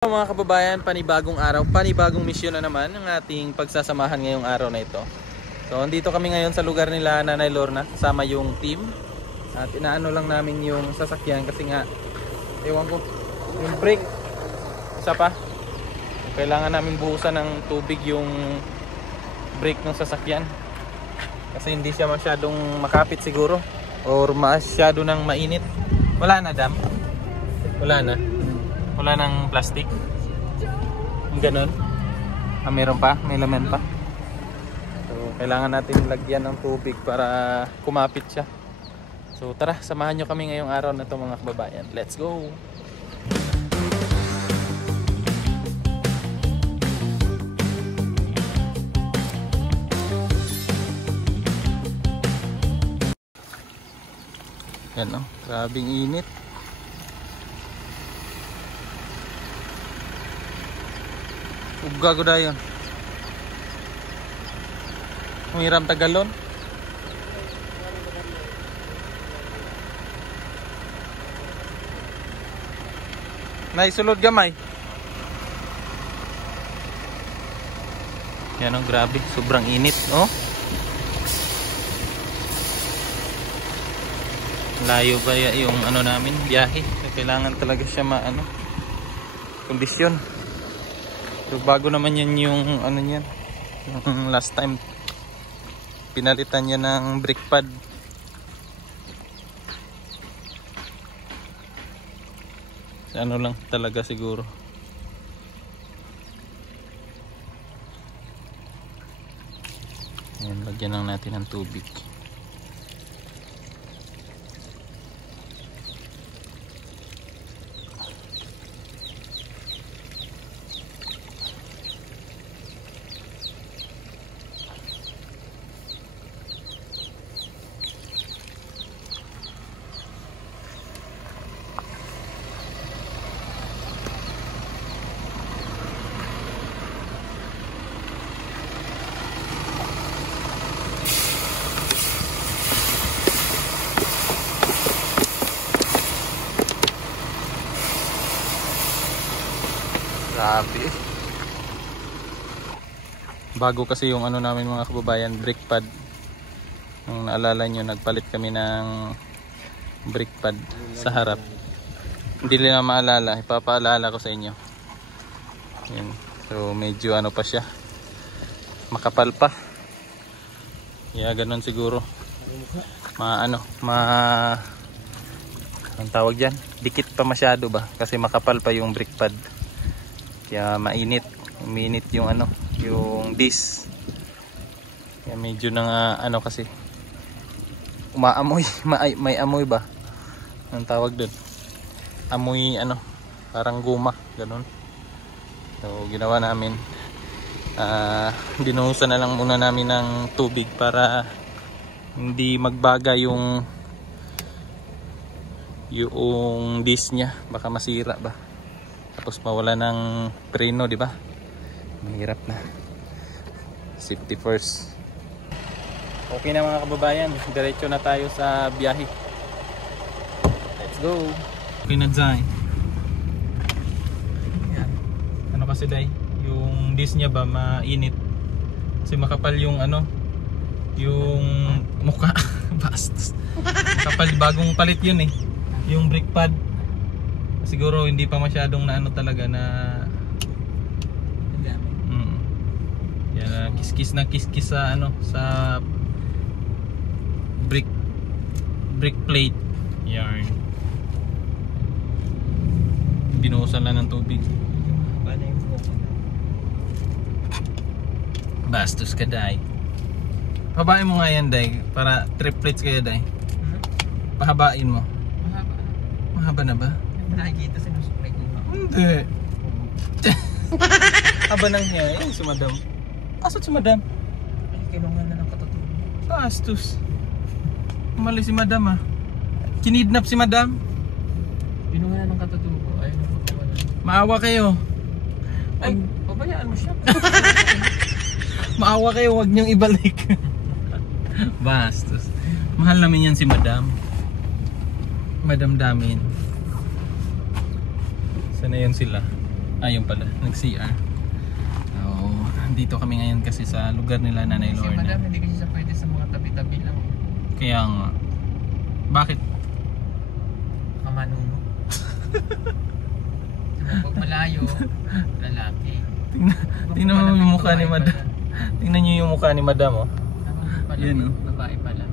Mga kababayan, panibagong araw, panibagong misyon na naman ang ating pagsasamahan ngayong araw na ito. So, andito kami ngayon sa lugar nila Nanay Lorna, kasama yung team. At inaano lang namin yung sasakyan kasi nga, ewan ko, yung brake, isa pa. Kailangan namin buhusan ng tubig yung brake ng sasakyan. Kasi hindi siya masyadong makapit siguro, or masyado nang mainit. Wala na, Dam? Wala na. Wala ng plastic. Ganon. Meron pa, may laman pa. So, kailangan natin lagyan ng tubig para kumapit siya. So, tara, samahan nyo kami ngayong araw na ito mga kababayan. Let's go! Yan o, grabing init. Ugga ko dayon. Humiram tagalon. Naisulod gamay. Yan ang grabe, sobrang init, oh. Layo ba yung ano namin, biyahe. Kailangan talaga siya maano, kondisyon. So, bago naman yan yung ano niyan, yung last time pinalitan niya ng brake pad. So, ano lang talaga siguro. Ayan, lagyan lang natin ng tubig. Grabe. Bago kasi yung ano namin mga kababayan, brake pad. Kung naalala nyo, nagpalit kami ng brake pad sa harap. Hindi na maalala, ipapaalala ko sa inyo. Yan. So medyo ano pa siya, makapal pa. Yeah, ganun siguro. Anong tawag dyan? Dikit pa masyado ba? Kasi makapal pa yung brake pad. Kaya mainit, uminit yung ano, yung disc. Kaya medyo na ano kasi umaamoy, may amoy ba? Anong tawag doon? Amoy ano, parang guma, ganun. So ginawa namin, binuhusan na lang muna namin ng tubig para hindi magbaga yung disc niya, baka masira ba. Tapos mawala ng preno, di ba? Mahirap na. Safety first. Okay na mga kababayan, diretso na tayo sa biyahe. Let's go. Okay na dyan. Ano kasi day, yung disc niya ba mainit. Kasi makapal yung ano, yung mukha. Bastos. Makapal, bagong palit yun eh. Yung brake pad. Siguro hindi pa masyadong na ano talaga na yan, kiskis sa ano, sa brake plate. Yan. Binuhusan lang ng tubig. Bastos ka, day. Pahabain mo nga yan, day, para triplets kayo, day. Pahabain mo. Mahaba na ba? Nakikita sinusuklay ko. Hindi. Aba nang hiya. Ayun si madam. Asat si madam? Ay, kailangan na ng katutulog. Bastos. Umalis si madam ah. Kinidnap si madam. Pinuha na ng katutulog ko. Ayaw na pagkawalan. Maawa kayo. Ay, pabayaan mo siya. Maawa kayo, huwag niyong ibalik. Bastos. Mahal namin yan si madam. Madam Damin. Sana yan sila. Ayun pala, nag-CR. So, dito kami ngayon kasi sa lugar nila Nanay Kasi Lorna. madam, hindi kasi siya pwede sa mga tabi-tabi lang. Kaya nga. Bakit? Kamanuno. Pag malayo, lalaki. Tingnan mo yung mukha ni Madam. Tingnan niyo yung mukha ni Madam, oh. Yan, oh. Babae pala.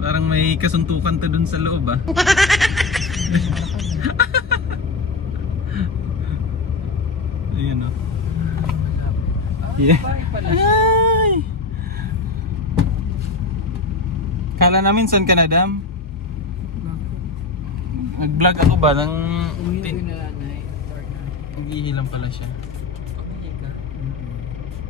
Parang may kasuntukan to dun sa loob, ah. Ayan, oh. Yeah. Babae pala. Ay! Kala namin saan ka na, Dam? Nag-vlog ako ba ng... Uwi na nanay. Naghihilang pala siya. Pamili ka.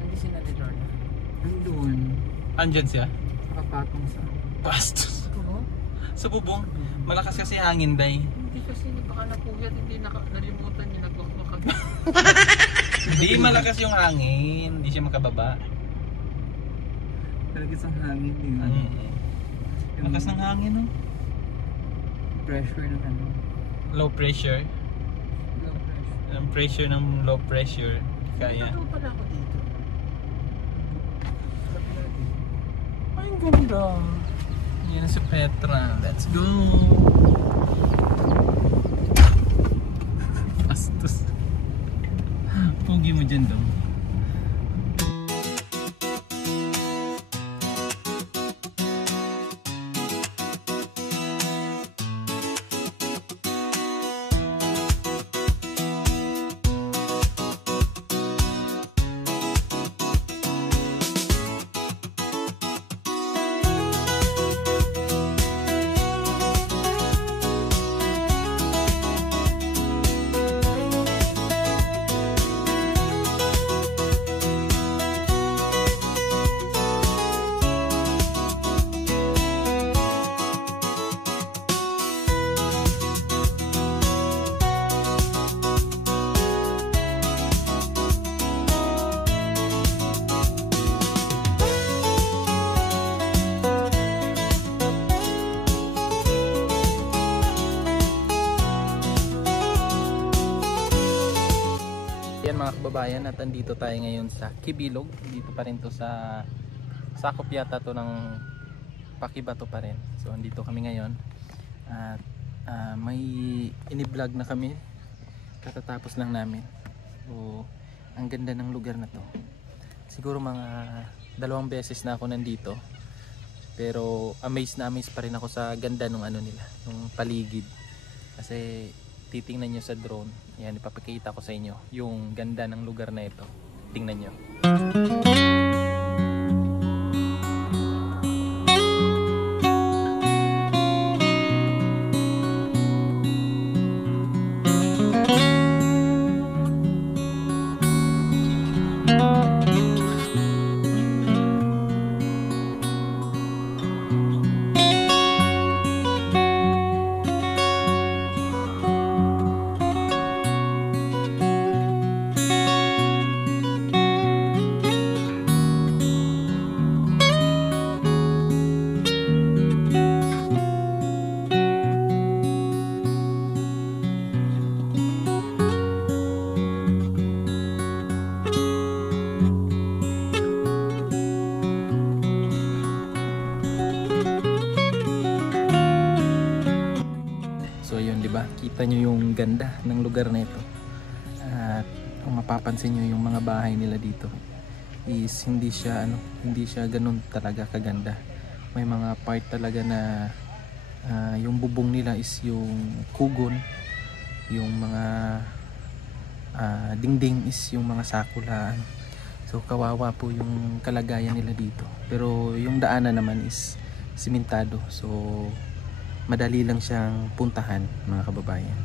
Hindi si Nati Lorna. Nandun. Andyan siya? Nakapatong sa... Bastos. Oo? Sa bubong. Malakas kasi hangin, day. Hindi kasi baka napuyat, hindi nalimutan niya nagwakwak. Hindi malakas yung hangin. Hindi siya makababa. Talaga isang hangin din. Lakas ng hangin, no? Pressure ng ano. Low pressure. Low pressure. Ang pressure ng low pressure. Kaya. Ito pala ako dito. Ay, ang ganda. Yan si Petra. Let's go. Astos. Pugi mo dyan daw. Yan mga kababayan, at andito tayo ngayon sa Kibilog. Dito pa rin to sa sakop yata to ng Pakibato pa rin. So andito kami ngayon at may ini-vlog na kami. Katatapos lang namin. So ang ganda ng lugar na to. Siguro mga 2 beses na ako nandito. Pero amazed na amazed pa rin ako sa ganda ng ano nila, ng paligid. Kasi titingnan nyo sa drone, yan, ipapakita ko sa inyo yung ganda ng lugar na ito. Tingnan nyo. Kita nyo yung ganda ng lugar na ito. At kung mapapansin nyo yung mga bahay nila dito is hindi siya ganun talaga kaganda. May mga part talaga na yung bubong nila is yung kugon, yung mga dingding is yung mga sakulaan. So kawawa po yung kalagayan nila dito. Pero yung daanan naman is simentado. So madali lang siyang puntahan, mga kababayan.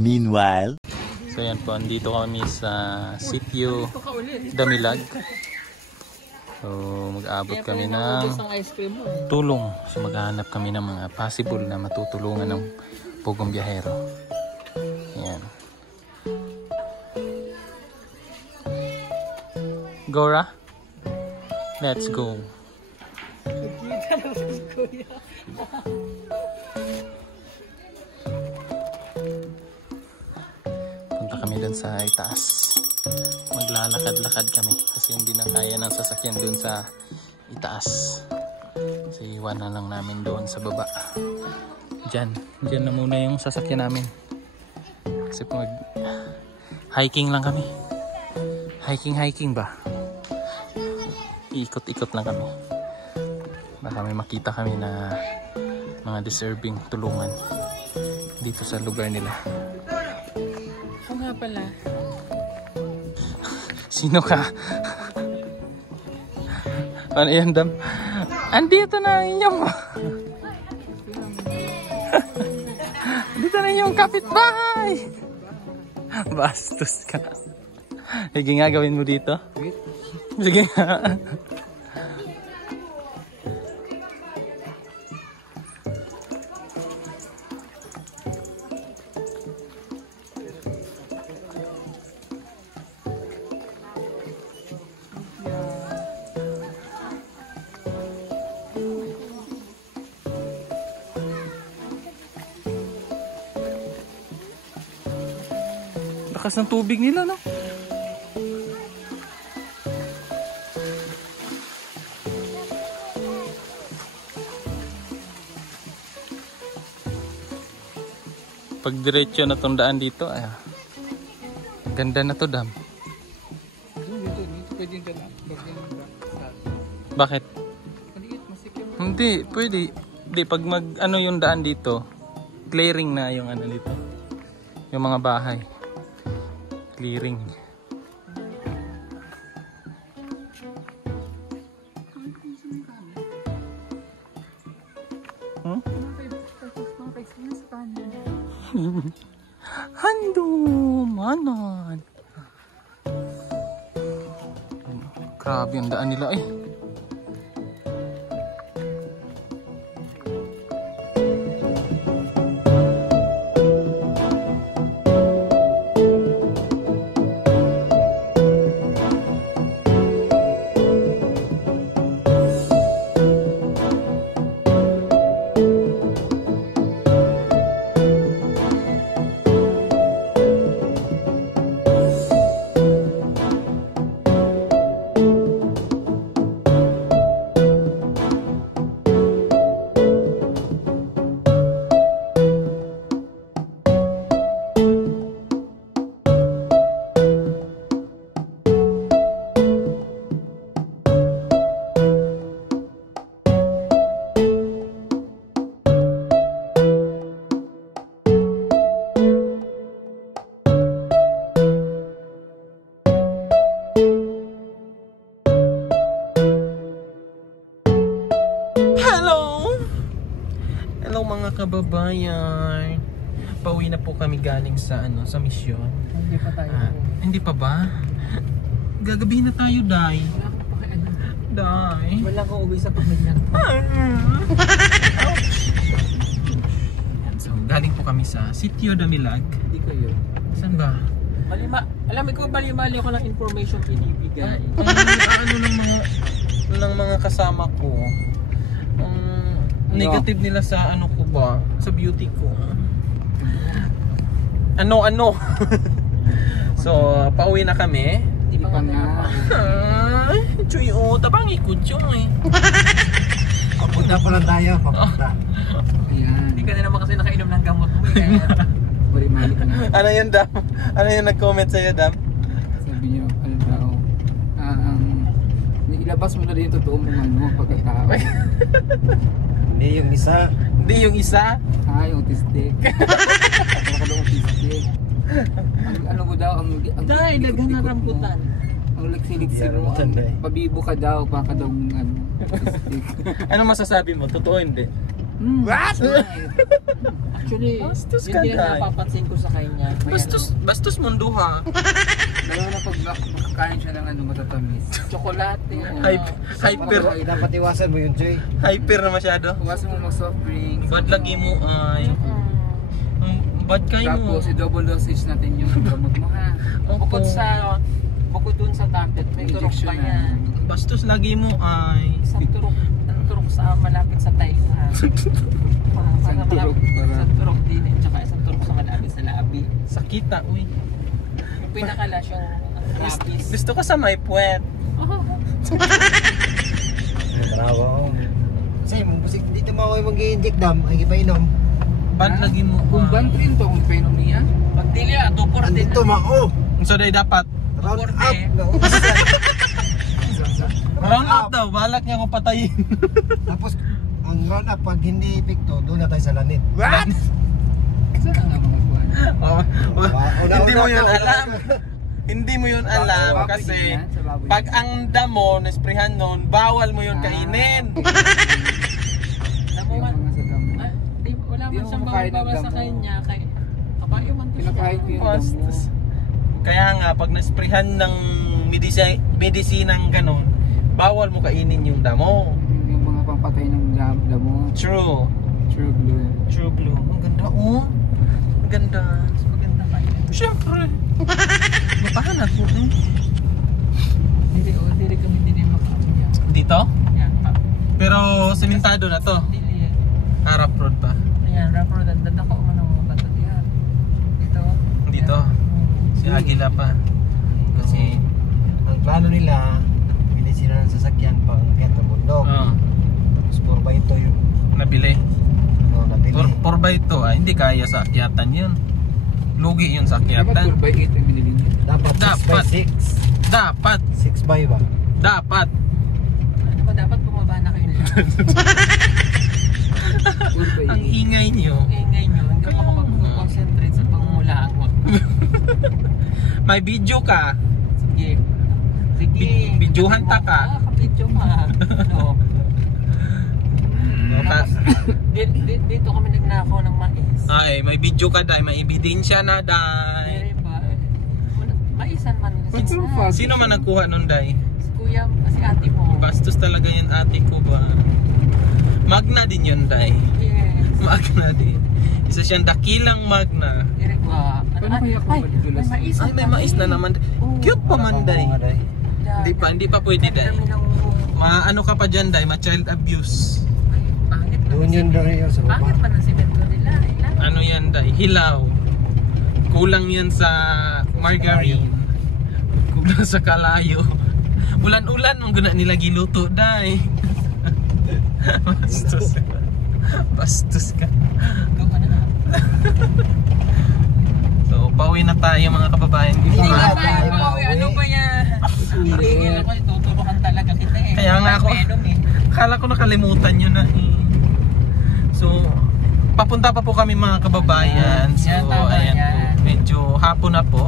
Meanwhile, so yan po, andito kami sa sitio Damilag. So mag-aabot kami ng tulong. So maghahanap kami ng mga possible na matutulungan ng pugong biyahero. Yan. Gora, let's go. kami dun sa itaas. Maglalakad-lakad kami kasi hindi na kaya ng sasakyan dun sa itaas. So iwan na lang namin doon sa baba. Diyan na muna yung sasakyan namin. Kasi pag hiking lang kami. Hiking ba? Iikot-ikot lang kami. Baka may makita kami na mga deserving tulungan dito sa lugar nila. Oo nga pala. Sino ka? Ano yan, Dam? Andito na inyong Andito na inyong kapitbahay. Bastos ka. Sige nga, gawin mo dito. Sige nga. Lakas ng tubig nila, no? Pag diretso na tong daan dito, ay ganda na to, Dam. Bakit? Hindi, pwede. Hindi, pag mag ano yung daan dito, clearing na yung ano dito. Yung mga bahay. Clearing. Hando manan. Grabe ang daan nila eh. Hello mga kababayan. Pauwi na po kami galing sa sa misyon. Hindi pa tayo. Hindi pa ba? Gagabihin na tayo, Day. Wala ka pa kay ano. Day. Wala kang uwi sa pamilya. So, galing po kami sa Sitio Damilag. Hindi ko yun. Saan ba? Alam ko, bali-mali ako ng information pinibigay. Ng mga kasama ko. Negative nila sa ano ko ba? Sa beauty ko. Ano? So, pauwi na kami. Hindi pa nga. Chuy, tabangi ko, Chuy. Papunta pa lang tayo, papunta. Ayan. Hindi ka na naman kasi nakainom ng gamot mo eh. Kaya bali-mali ka na. Ano yun, Dam? Ano yung nag-comment sa'yo, Dam? Sabi niyo, ano daw, ilabas mo na rin yung totoo mong pagkatao. Hindi yung isa. Hindi yung isa. Yung autistic. Baka daw autistic. Ano mo daw, ang dahil lagang na rambutan. Ang liksiliksik mo, pabibo ka daw, baka daw autistic. Ano masasabi mo? Totoo hindi? What? Actually, Bastos yun ka, din ang napapansin ko sa kanya. Bastos mundo, ha? Lalo na pag makakain siya ng matatamis. Chocolate. Hyper. Dapat iwasan mo yun, Joy. Hyper na masyado. Huwasan mo mag-soft drinks. Bad lagi mo ay. Bad kayo mo. Tapos i-double dosage natin yung gamot mo, ha? Bukod dun sa tablet, may turok pa yan. Bastos lagi mo ay. Isang turok sa malapit sa tayo, ha? Isang turok din, tsaka isang turok sa malapit sa labi. Sakita, uy. pinakalas yung lapis. Gusto ko sa may puwet. Bravo. Kasi dito mo ako mag-i-inject dam, ay ipainom. Ban lagi mo. Kung ban rin to, kung painom niya. Pag dili, atupor din. Andito mao. So day dapat. Round Porte. up. Round up daw, balak niya akong patayin. Tapos, ang round up, pag hindi epekto, doon na tayo sa lanit. What? Saan ang mga buwan? Hindi mo yun Una-una alam. ka. Hindi mo yun alam Baboy kasi din yan, sa baboy pag yan. ang damo nasprehan nun, bawal mo yun kainin. Yung mga sa damo. Wala Di man ako siyang kumakain ng bawal sa damo. kanya. Kaya kabayo man to Kinakain ko yung Bastos. damo. Kaya nga, pag nasprehan ng medisinang ganon, bawal mo kainin yung damo. Yung mga pampatay ng damo. True. True blue. True blue. Ang ganda, oh. Ang ganda. Maganda kayo. Siyempre. Mapahan ako eh. Dili kami din yung makakaya. Dito? Yan, pa. Pero sementado na to. Dili. Harap road pa. Ayan, rapper dandan ako man ang mga bata diyan. Dito. Dito. Si Agila pa. Kasi, ang plano nila, bilisin na ng sasakyan pang kaya ng bundok. Oo. Tapos 4x2 yung Nabili. nabili. 4x2 hindi kaya sa akyatan yun. Lugi yun sa Dapat akyatan. 4x8 ang binili niya. Dapat Dapat. 6x6. Dapat. 6x ba? Dapat. Ano ba dapat bumaba na kayo nila? 4x8. Ang ingay nyo. Ingay nyo, hindi ako makapag-concentrate sa pangmulaan mo. May video ka. Sige. Sige. Videohan ta ka. Kapidyo ka. No. Dito kami nagnakaw ng mais. Ay, may video ka dahil. May ebidensya na dahil. Meron ba? Maisan man nila What's so sila. fast? Sino man nagkuha nun dahil? Si kuya, si ate mo. Bastos talaga yan ate ko ba? Magna din yun dahil. Yes. Magna din. Isa siyang dakilang magna. Direk ba? Paano kaya kung madidulas? May mais. Ay, may mais na naman. Cute pa man dahil. Hindi pa pwede dahil. Ano ka pa dyan dahil? Ma-child abuse. Doon yun doon yun sa baba. Pangit pa ng simento nila. Ano yan dahil? Hilaw. Kulang yan sa margarine. Kulang sa kalayo. Ulan-ulan mong guna nila giluto dahil. Bastos. Bastos ka. Gawa na. So, pauwi na tayo mga kababayan. Hindi Hindi nga nga tayo tayo. pauwi. Ano ba yan? Hiligil ako. Tuturukan talaga kita eh. Kaya nga ako. May venom eh. Akala ko nakalimutan nyo na eh. So, papunta pa po kami mga kababayan. So, Yan, tama ayan yan. po. Medyo hapon na po.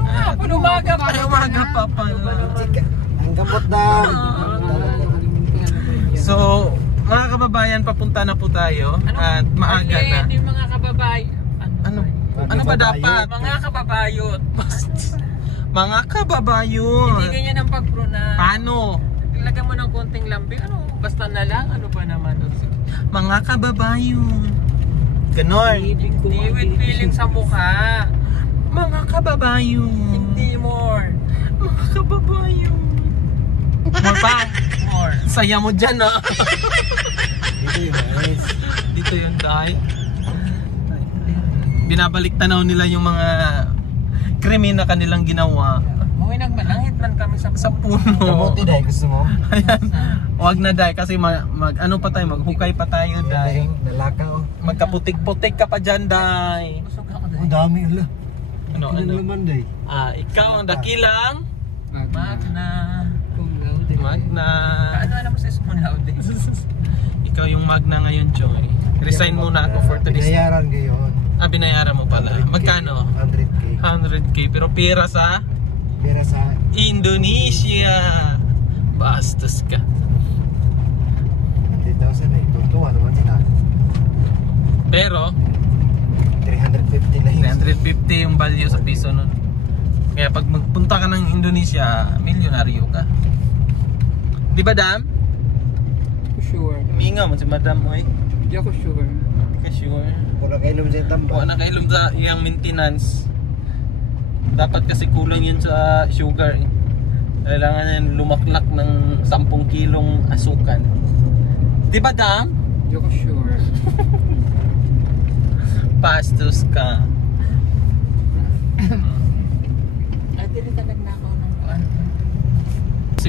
Hapon, umaga pa. Ay, umaga pa pala. Ang gamot daw. So, mga kababayan, papunta na po tayo. At maaga na. Hindi mga kababay. Ano? Ano ba dapat? Mga kababayot. Mga kababayon. Hindi ganyan ang pagpruna. Paano? Lagyan mo ng konting lambing. Ano? Basta na lang. Ano ba naman? Mga kababayon. Ganon. Hindi with feeling sa mukha. Mga kababayon. Hindi more. Mga kababayon. More pa. More. Saya mo dyan ah. Dito yun guys. Dito yun dahil. Binabalik tanaw nila yung mga krimen na kanilang ginawa Uy, nagmanangit man kami sa sa puno. puno. Kamote dahil gusto mo? Ayan. Wag na dahil kasi ano pa tayo, maghukay pa tayo dahil. Nalakaw. Magkaputik-putik ka pa dyan dahil. Busog ako Ang dahil. dami ala. Ano, Ano ano? naman dahil? Ikaw ang dakilang Magna. Magna. Ano alam mo sa school loud eh? Ikaw yung Magna ngayon, Joy. Resign muna ako for today's. Binayaran ngayon. Binayaran mo pala. 100K. Magkano? 100K. 100k. Pero pera sa Pera sa Indonesia. Bastos ka. 100,000 na ito. Tuwa naman sila. Pero 350 na yun. 350 yung value sa piso nun. Kaya pag magpunta ka ng Indonesia, milyonaryo ka. Di ba, Dam? Sure. Minga mo si Madam, oy. Hindi ako sure. Hindi ka sure. Kung nakainom sa tamba. Huwag na kailom sa iyang maintenance. Dapat kasi kulang yun sa sugar eh. Kailangan yan lumaklak ng 10 kilong asukan. Di ba, Dam? Hindi ako sure. Pastos ka.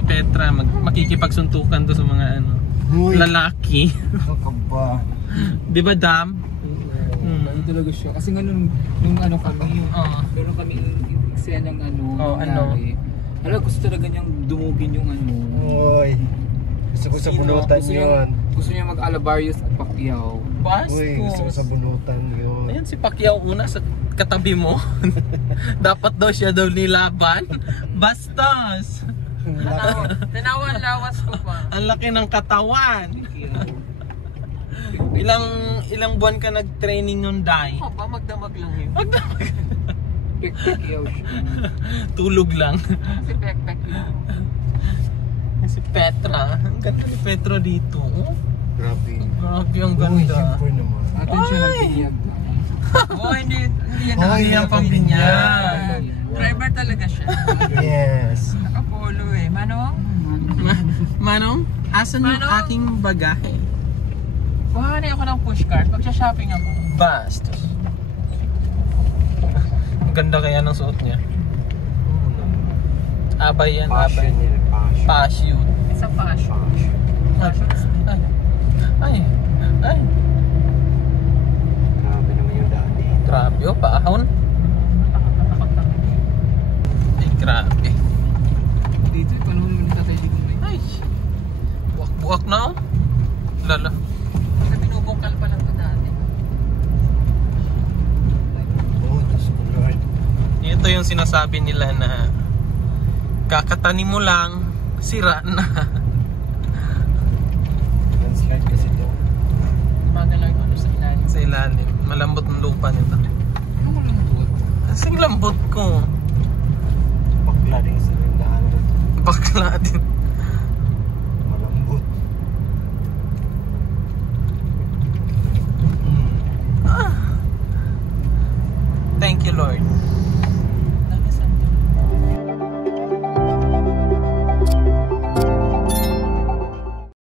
Petra makikipagsuntukan to sa mga ano, Uy, lalaki. ito ka ba? Di ba, Dam? Ganun talaga siya. Kasi nga nung ano kami, meron kami eksena ng ano, nangyari. Alam, gusto talaga niyang dumugin yung ano. Uy, gusto ko sa bunutan yun. Gusto niya mag-Alabarios at Pacquiao. Uy, gusto ko sa bunutan yun. Ayan si Pacquiao una sa katabi mo. Dapat daw siya daw nilaban. Bastos! Tinawan lawas ko pa. Ang laki ng katawan. Ilang buwan ka nag-training nun, Day? Ba, magdamag lang yun. Pacquiao siya. Tulog lang. Si Pek yun. Si Petra. Ang ganda ni Petra dito. Oh, Grabe. grabe ang Uy, ganda. siyempre naman. Atin siya ng pinyag. Oh, hindi yan Oh, Hindi ang pambinyag. Driver talaga siya. Yes. Nakapolo eh. Manong? Manong, asan yung Manong? aking bagahe? Kuhanin ako ng pushcart. Magsha-shopping ako. Bastos. Ang ganda kaya ng suot niya. Abay yan, abay. Passion yun, passion. Passion. Isang passion. Ay. Ay. Ay. Grabe naman yung daan dito. Grabe, oh, paahon. Ay, grabe. Dito, panahon mo nita tayo dito. Ay. Buwak-buwak na, oh. Lala. Kasi binubungkal pa lang ito dati. Oh, Diyos ko Lord. Ito yung sinasabi nila na kakatanim mo lang, sira na. Landslide kasi ito. Magalang ano sa ilalim. Sa ilalim. Malambot ng lupa nito. Ano mo lang ito? Kasing lambot ko. Bakla rin sa daan. Bakla din. Malambot. Thank you, Lord.